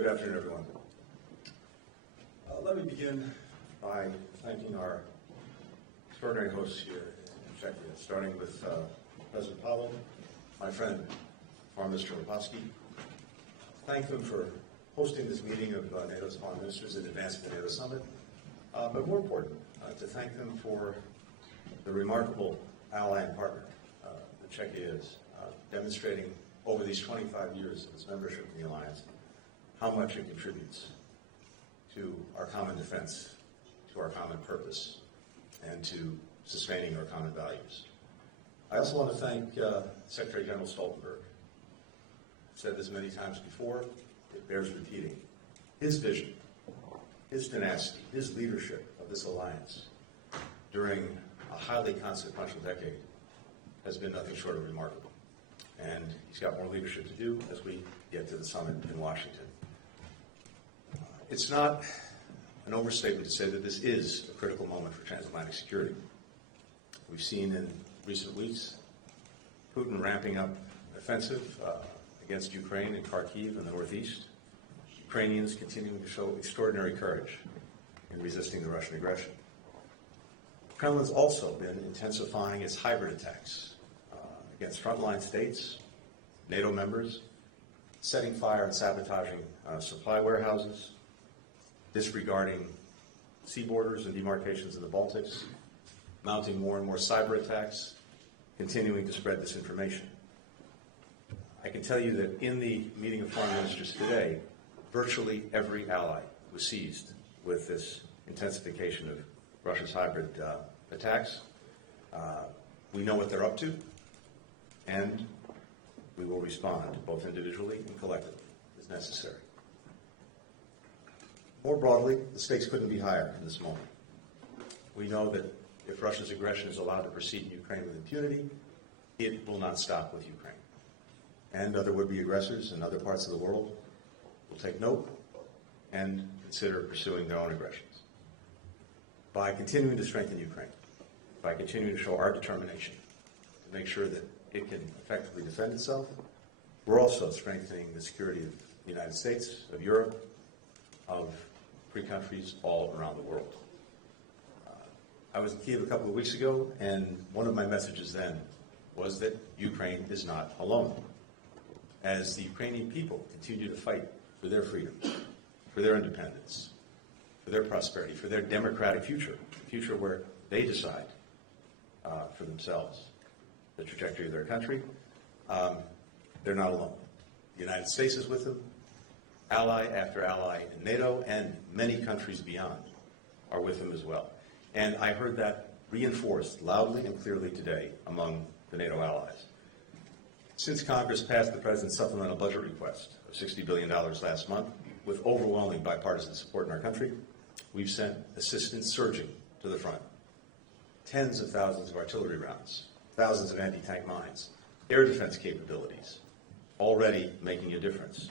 good afternoon, everyone. Let me begin by thanking our extraordinary hosts here in Czechia, starting with President Pavel, my friend, Foreign Minister Lipavsky. Thank them for hosting this meeting of NATO's foreign ministers in advance of the NATO summit, but more important, to thank them for the remarkable ally and partner that Czechia is, demonstrating over these 25 years of its membership in the alliance how much it contributes to our common defense, to our common purpose, and to sustaining our common values. I also want to thank Secretary General Stoltenberg. I've said this many times before, it bears repeating. His vision, his tenacity, his leadership of this alliance during a highly consequential decade has been nothing short of remarkable. And he's got more leadership to do as we get to the summit in Washington. It's not an overstatement to say that this is a critical moment for transatlantic security. We've seen in recent weeks Putin ramping up offensive against Ukraine and Kharkiv in the northeast, Ukrainians continuing to show extraordinary courage in resisting the Russian aggression. The Kremlin's also been intensifying its hybrid attacks against frontline states, NATO members, setting fire and sabotaging supply warehouses, disregarding sea borders and demarcations in the Baltics, mounting more and more cyber attacks, continuing to spread disinformation. I can tell you that in the meeting of foreign ministers today, virtually every ally was seized with this intensification of Russia's hybrid attacks. We know what they're up to, and we will respond, both individually and collectively, as necessary. More broadly, the stakes couldn't be higher in this moment. We know that if Russia's aggression is allowed to proceed in Ukraine with impunity, it will not stop with Ukraine. And other would-be aggressors in other parts of the world will take note and consider pursuing their own aggressions. By continuing to strengthen Ukraine, by continuing to show our determination to make sure that it can effectively defend itself, we're also strengthening the security of the United States, of Europe, of free countries all around the world. I was in Kyiv a couple of weeks ago, and one of my messages then was that Ukraine is not alone. As the Ukrainian people continue to fight for their freedom, for their independence, for their prosperity, for their democratic future, a future where they decide for themselves the trajectory of their country, they're not alone. The United States is with them. Ally after ally in NATO and many countries beyond are with them as well. And I heard that reinforced loudly and clearly today among the NATO allies. Since Congress passed the President's supplemental budget request of $60 billion last month, with overwhelming bipartisan support in our country, we've sent assistance surging to the front. Tens of thousands of artillery rounds, thousands of anti-tank mines, air defense capabilities, already making a difference.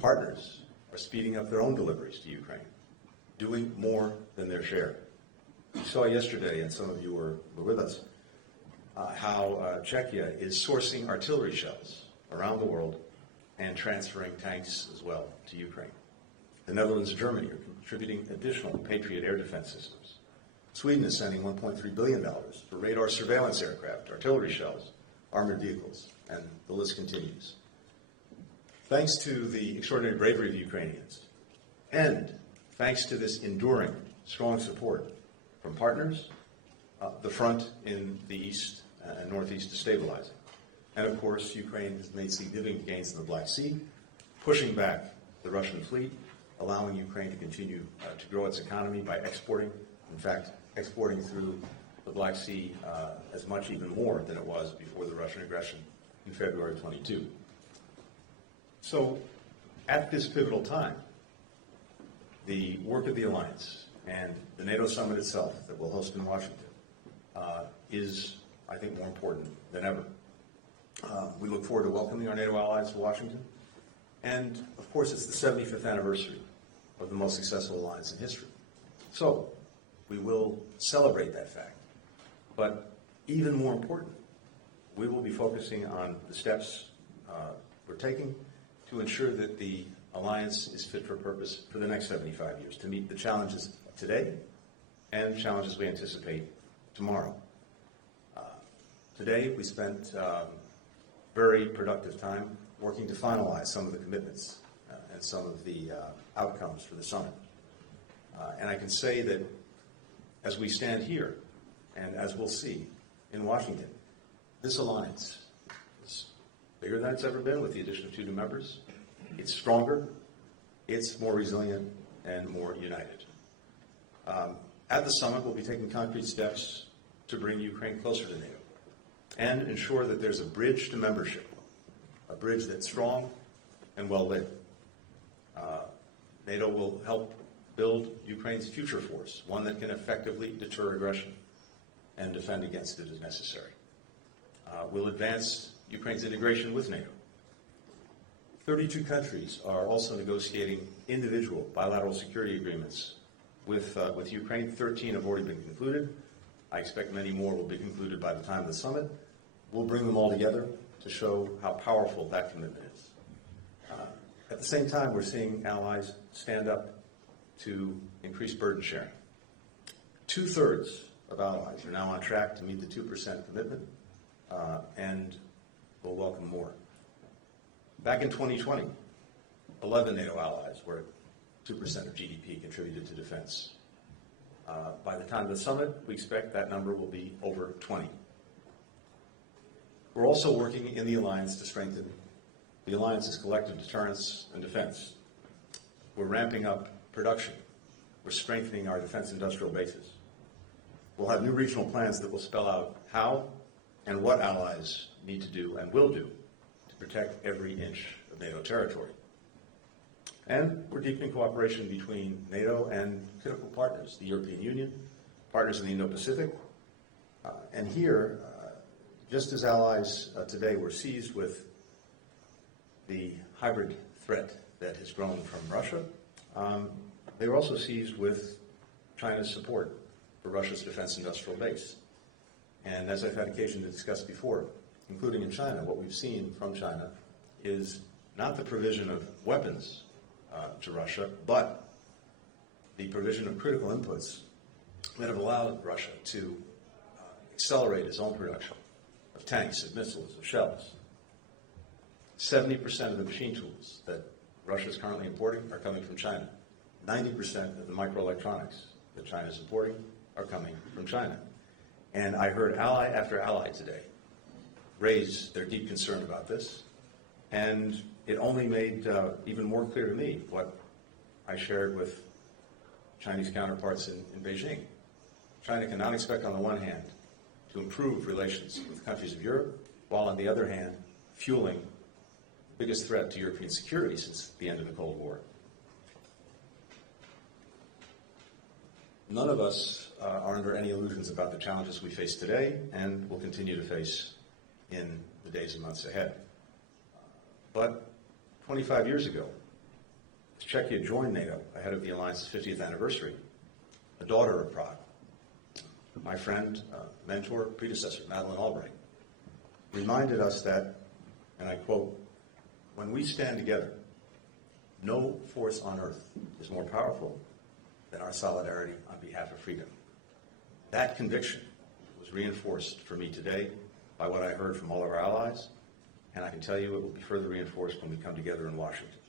Partners are speeding up their own deliveries to Ukraine, doing more than their share. We saw yesterday, and some of you were with us, how Czechia is sourcing artillery shells around the world and transferring tanks as well to Ukraine. The Netherlands and Germany are contributing additional Patriot air defense systems. Sweden is sending $1.3 billion for radar surveillance aircraft, artillery shells, armored vehicles, and the list continues. Thanks to the extraordinary bravery of the Ukrainians, and thanks to this enduring, strong support from partners, the front in the east and northeast is stabilizing. And of course, Ukraine has made significant gains in the Black Sea, pushing back the Russian fleet, allowing Ukraine to continue to grow its economy by exporting, in fact, exporting through the Black Sea as much, even more than it was before the Russian aggression in February 22. So, at this pivotal time, the work of the alliance and the NATO summit itself that we'll host in Washington is, I think, more important than ever. We look forward to welcoming our NATO allies to Washington. And, of course, it's the 75th anniversary of the most successful alliance in history. So, we will celebrate that fact. But even more important, we will be focusing on the steps we're taking to ensure that the alliance is fit for purpose for the next 75 years to meet the challenges of today and challenges we anticipate tomorrow. Today, we spent very productive time working to finalize some of the commitments and some of the outcomes for the summit. And I can say that as we stand here, and as we'll see in Washington, this alliance is bigger than it's ever been with the addition of 2 new members. It's stronger, it's more resilient, and more united. At the summit, we'll be taking concrete steps to bring Ukraine closer to NATO and ensure that there's a bridge to membership, a bridge that's strong and well-lit. NATO will help build Ukraine's future force, one that can effectively deter aggression and defend against it as necessary. We'll advance Ukraine's integration with NATO. 32 countries are also negotiating individual bilateral security agreements with Ukraine. 13 have already been concluded. I expect many more will be concluded by the time of the summit. We'll bring them all together to show how powerful that commitment is. At the same time, we're seeing allies stand up to increase burden sharing. 2/3 of allies are now on track to meet the 2% commitment, and we'll welcome more. Back in 2020, 11 NATO allies were 2% of GDP contributed to defense. By the time of the summit, we expect that number will be over 20. We're also working in the alliance to strengthen the alliance's collective deterrence and defense. We're ramping up production. We're strengthening our defense industrial bases. We'll have new regional plans that will spell out how and what allies need to do and will do to protect every inch of NATO territory. And we're deepening cooperation between NATO and critical partners, the European Union, partners in the Indo-Pacific. And here, just as allies today were seized with the hybrid threat that has grown from Russia, they were also seized with China's support for Russia's defense industrial base. And as I've had occasion to discuss before, including in China, what we've seen from China is not the provision of weapons to Russia, but the provision of critical inputs that have allowed Russia to accelerate its own production of tanks, of missiles, of shells. 70% of the machine tools that Russia is currently importing are coming from China. 90% of the microelectronics that China is importing are coming from China. And I heard ally after ally today raise their deep concern about this, and it only made even more clear to me what I shared with Chinese counterparts in Beijing. China cannot expect, on the one hand, to improve relations with countries of Europe, while on the other hand, fueling the biggest threat to European security since the end of the Cold War. None of us are under any illusions about the challenges we face today and will continue to face in the days and months ahead. But 25 years ago, Czechia joined NATO ahead of the alliance's 50th anniversary. A daughter of Prague, my friend, mentor, predecessor, Madeleine Albright, reminded us that, and I quote, "When we stand together, no force on earth is more powerful than our solidarity on behalf of freedom." That conviction was reinforced for me today by what I heard from all of our allies, and I can tell you it will be further reinforced when we come together in Washington.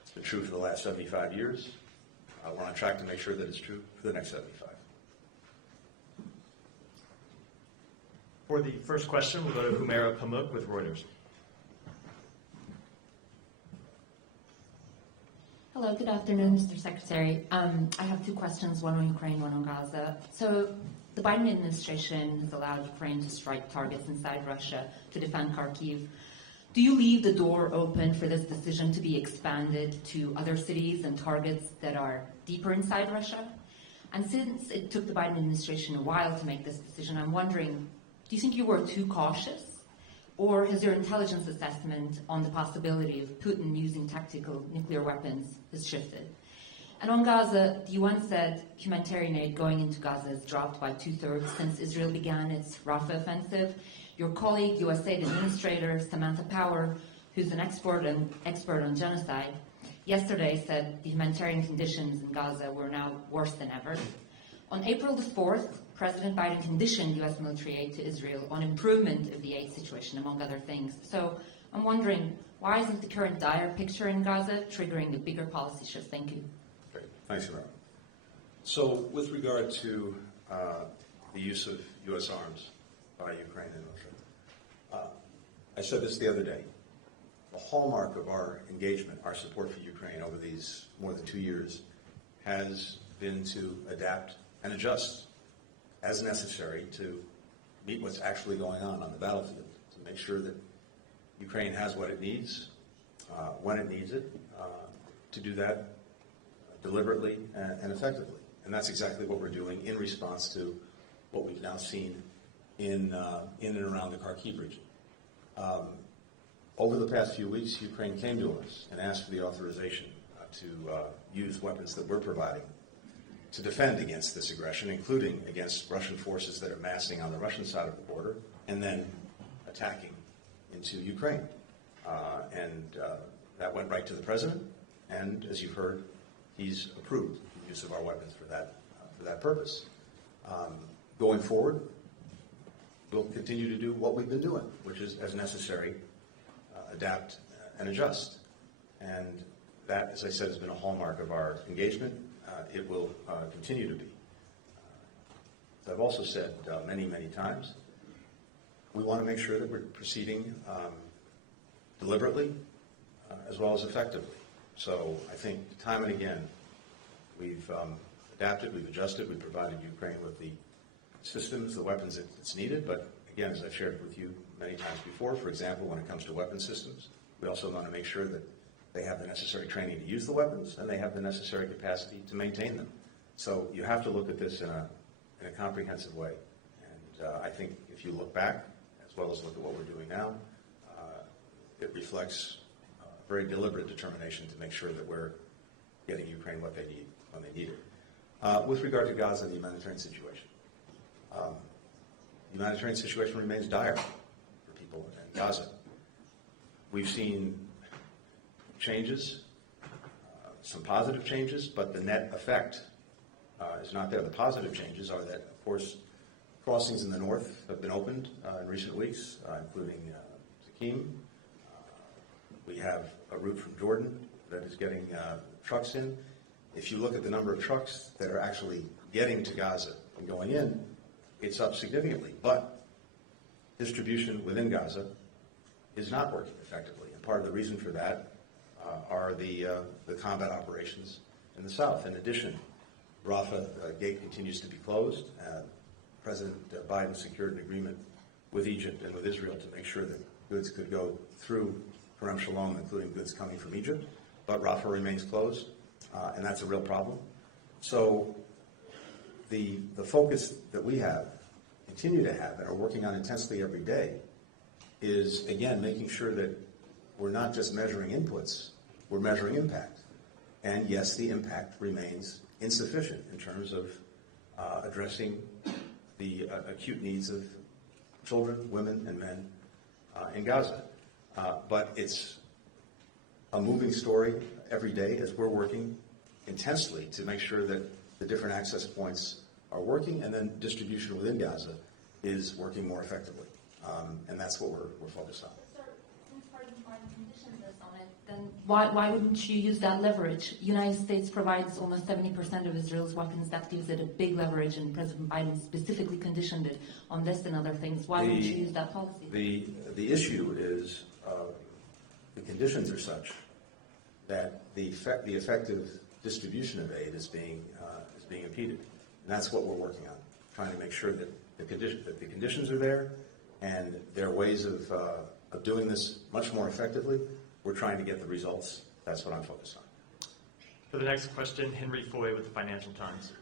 It's been true for the last 75 years. We're on track to make sure that it's true for the next 75. For the first question, we'll go to Humaira Pamuk with Reuters. Hello, good afternoon, Mr. Secretary. I have two questions, one on Ukraine, one on Gaza. So the Biden administration has allowed Ukraine to strike targets inside Russia to defend Kharkiv. Do you leave the door open for this decision to be expanded to other cities and targets that are deeper inside Russia? And since it took the Biden administration a while to make this decision, I'm wondering, do you think you were too cautious? Or has your intelligence assessment on the possibility of Putin using tactical nuclear weapons has shifted? And on Gaza, the UN said humanitarian aid going into Gaza has dropped by 2/3 since Israel began its Rafah offensive. Your colleague, USAID Administrator Samantha Power, who's an expert on genocide, yesterday said the humanitarian conditions in Gaza were now worse than ever. On April the 4th, President Biden conditioned U.S. military aid to Israel on improvement of the aid situation, among other things. So I'm wondering, why isn't the current dire picture in Gaza triggering a bigger policy shift? Thank you. Great. Thanks, Laura. So with regard to the use of U.S. arms by Ukraine and Russia, I said this the other day. The hallmark of our engagement, our support for Ukraine over these more than 2 years, has been to adapt and adjust as necessary to meet what's actually going on the battlefield, to make sure that Ukraine has what it needs, when it needs it, to do that deliberately and effectively. And that's exactly what we're doing in response to what we've now seen in and around the Kharkiv region. Over the past few weeks, Ukraine came to us and asked for the authorization to use weapons that we're providing to defend against this aggression, including against Russian forces that are massing on the Russian side of the border and then attacking into Ukraine. That went right to the president, and as you've heard, he's approved the use of our weapons for that purpose. Going forward, we'll continue to do what we've been doing, which is, as necessary, adapt and adjust. And that, as I said, has been a hallmark of our engagement. It will continue to be. As I've also said many, many times, we want to make sure that we're proceeding deliberately as well as effectively. So I think time and again, we've adapted, we've adjusted, we've provided Ukraine with the systems, the weapons that's needed. But again, as I've shared with you many times before, for example, when it comes to weapon systems, we also want to make sure that they have the necessary training to use the weapons and they have the necessary capacity to maintain them. So you have to look at this in a comprehensive way. And I think if you look back, as well as look at what we're doing now, it reflects a very deliberate determination to make sure that we're getting Ukraine what they need when they need it. With regard to Gaza and the humanitarian situation, the humanitarian situation remains dire for people in Gaza. We've seen changes, some positive changes, but the net effect is not there. The positive changes are that, of course, crossings in the north have been opened in recent weeks, including Zakim. We have a route from Jordan that is getting trucks in. If you look at the number of trucks that are actually getting to Gaza and going in, it's up significantly. But distribution within Gaza is not working effectively. And part of the reason for that are the combat operations in the south. In addition, Rafah gate continues to be closed. President Biden secured an agreement with Egypt and with Israel to make sure that goods could go through Kerem Shalom, including goods coming from Egypt. But Rafah remains closed, and that's a real problem. So the focus that we have, continue to have, and are working on intensely every day is, again, making sure that we're not just measuring inputs, we're measuring impact. And yes, the impact remains insufficient in terms of addressing the acute needs of children, women, and men in Gaza. But it's a moving story every day as we're working intensely to make sure that the different access points are working and then distribution within Gaza is working more effectively. And that's what we're focused on. Since President Biden conditioned us on it, then why wouldn't you use that leverage? United States provides almost 70% of Israel's weapons. That gives it a big leverage, and President Biden specifically conditioned it on this and other things. Why wouldn't you use that policy? The issue is the conditions are such that the effective distribution of aid is being impeded. And that's what we're working on, trying to make sure that the conditions are there, and there are ways of doing this much more effectively. We're trying to get the results. That's what I'm focused on. For the next question, Henry Foy with the Financial Times.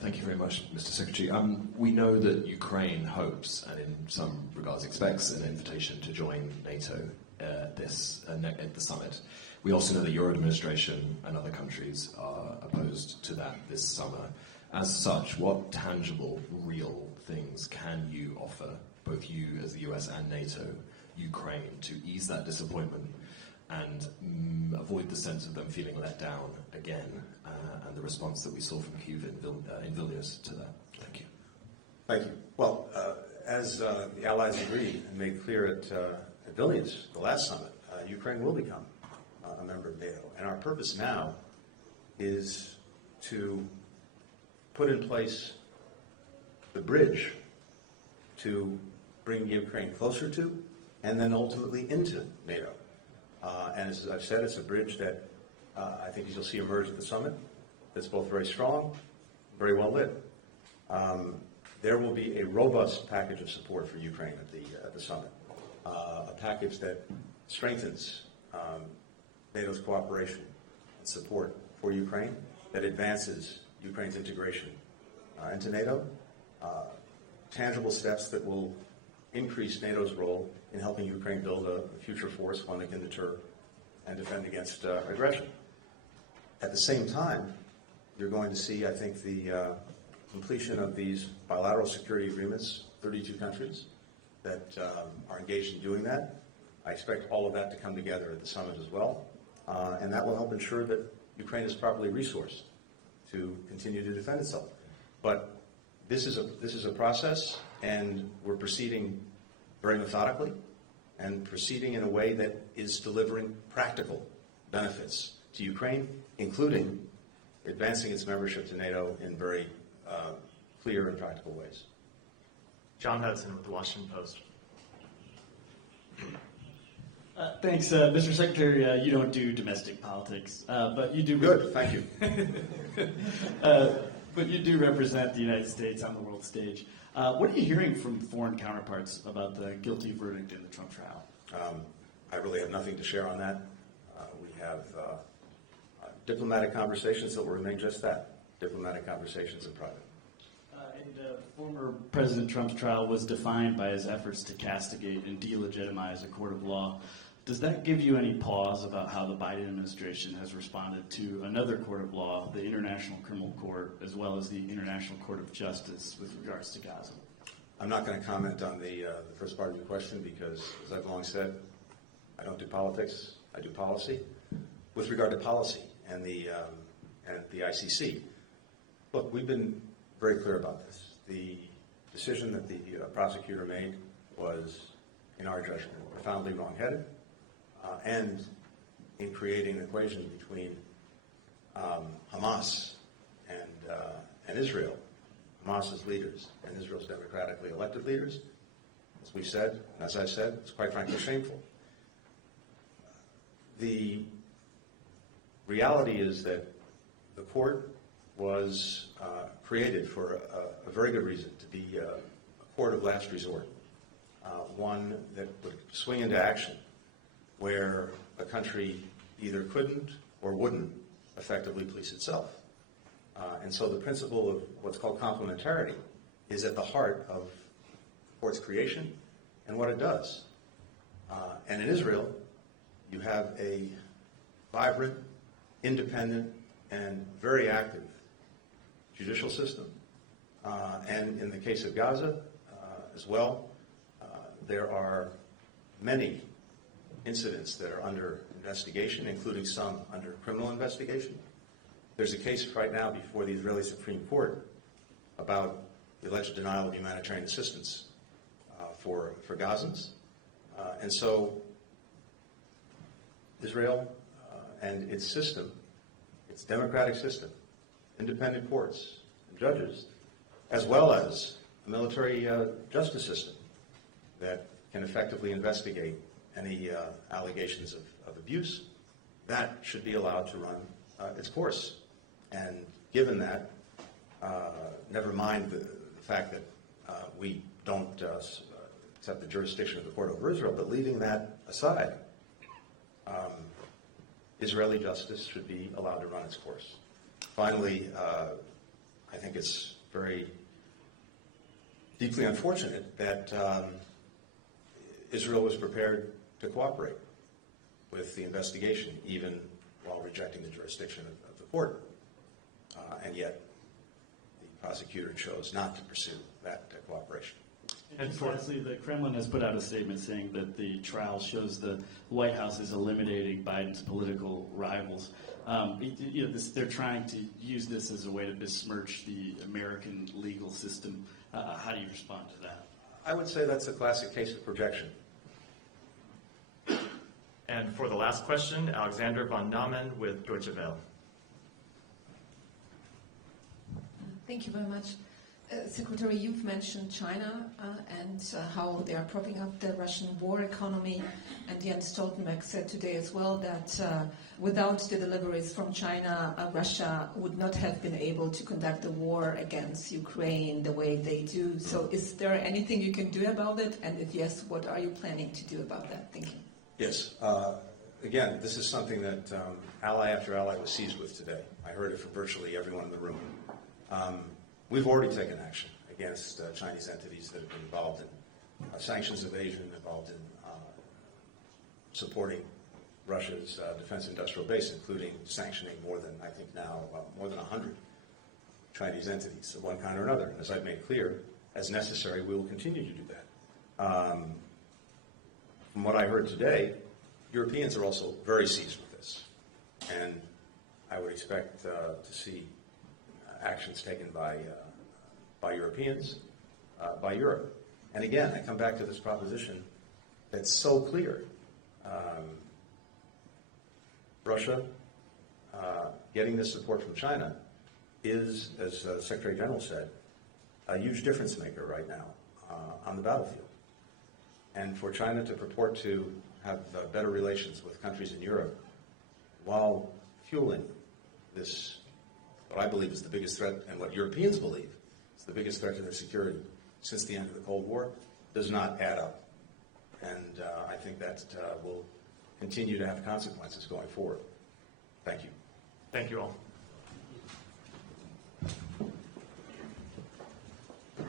Thank you very much, Mr. Secretary. We know that Ukraine hopes, and in some regards expects, an invitation to join NATO at the summit. We also know that your administration and other countries are opposed to that this summer. As such, what tangible, real things can you offer, both you as the US and NATO, Ukraine to ease that disappointment and avoid the sense of them feeling let down again, and the response that we saw from Kyiv in Vilnius to that? Thank you. Thank you. Well, as the Allies agreed and made clear at Vilnius, the last summit, Ukraine will become a member of NATO. And our purpose now is to put in place the bridge to bring Ukraine closer to and then ultimately into NATO. And as I've said, it's a bridge that I think you'll see emerge at the summit that's both very strong, very well lit. There will be a robust package of support for Ukraine at the summit, a package that strengthens NATO's cooperation and support for Ukraine, that advances Ukraine's integration into NATO, tangible steps that will increase NATO's role in helping Ukraine build a future force, one that can deter and defend against aggression. At the same time, you're going to see, I think, the completion of these bilateral security agreements, 32 countries that are engaged in doing that. I expect all of that to come together at the summit as well, and that will help ensure that Ukraine is properly resourced to continue to defend itself. But this is a process, and we're proceeding very methodically and proceeding in a way that is delivering practical benefits to Ukraine, including advancing its membership to NATO in very clear and practical ways. John Hudson with the Washington Post. Thanks, Mr. Secretary. You don't do domestic politics, but you do. Good, thank you. But you do represent the United States on the world stage. What are you hearing from foreign counterparts about the guilty verdict in the Trump trial? I really have nothing to share on that. We have diplomatic conversations that will remain just that, diplomatic conversations in private. Former President Trump's trial was defined by his efforts to castigate and delegitimize a court of law. Does that give you any pause about how the Biden administration has responded to another court of law, the International Criminal Court, as well as the International Court of Justice with regards to Gaza? I'm not going to comment on the first part of your question because, as I've long said, I don't do politics, I do policy. With regard to policy and the ICC, look, we've been very clear about this. The decision that the prosecutor made was, in our judgment, profoundly wrong-headed, and in creating an equation between Hamas and Israel, Hamas's leaders and Israel's democratically elected leaders. As we've said, and as I've said, it's quite frankly shameful. The reality is that the court was created for a very good reason, to be a court of last resort, one that would swing into action where a country either couldn't or wouldn't effectively police itself. And so the principle of what's called complementarity is at the heart of the court's creation and what it does. And in Israel, you have a vibrant, independent, and very active judicial system. And in the case of Gaza as well, there are many incidents that are under investigation, including some under criminal investigation. There's a case right now before the Israeli Supreme Court about the alleged denial of humanitarian assistance for Gazans. And so Israel and its system, its democratic system, independent courts and judges, as well as a military justice system that can effectively investigate any allegations of abuse, that should be allowed to run its course. And given that, never mind the fact that we don't accept the jurisdiction of the court over Israel, but leaving that aside, Israeli justice should be allowed to run its course. Finally, I think it's very deeply unfortunate that Israel was prepared to cooperate with the investigation, even while rejecting the jurisdiction of the court. And yet, the prosecutor chose not to pursue that cooperation. And just for- lastly, the Kremlin has put out a statement saying that the trial shows the White House is eliminating Biden's political rivals. They're trying to use this as a way to besmirch the American legal system. How do you respond to that? I would say that's a classic case of projection. And for the last question, Alexander von Naumann with Deutsche Welle. Thank you very much. Secretary, you've mentioned China and how they are propping up the Russian war economy. And Jens Stoltenberg said today as well that without the deliveries from China, Russia would not have been able to conduct the war against Ukraine the way they do. So is there anything you can do about it? And if yes, what are you planning to do about that? Thank you. Yes. Again, this is something that ally after ally was seized with today. I heard it from virtually everyone in the room. We've already taken action against Chinese entities that have been involved in sanctions evasion, involved in supporting Russia's defense industrial base, including sanctioning more than 100 Chinese entities of one kind or another. And as I've made clear, as necessary, we will continue to do that. From what I heard today, Europeans are also very seized with this. And I would expect to see actions taken by Europeans, by Europe. And again, I come back to this proposition that's so clear. Russia getting this support from China is, as the Secretary General said, a huge difference maker right now on the battlefield. And for China to purport to have better relations with countries in Europe while fueling this, what I believe is the biggest threat, and what Europeans believe is the biggest threat to their security since the end of the Cold War, does not add up. And I think that will continue to have consequences going forward. Thank you. Thank you all.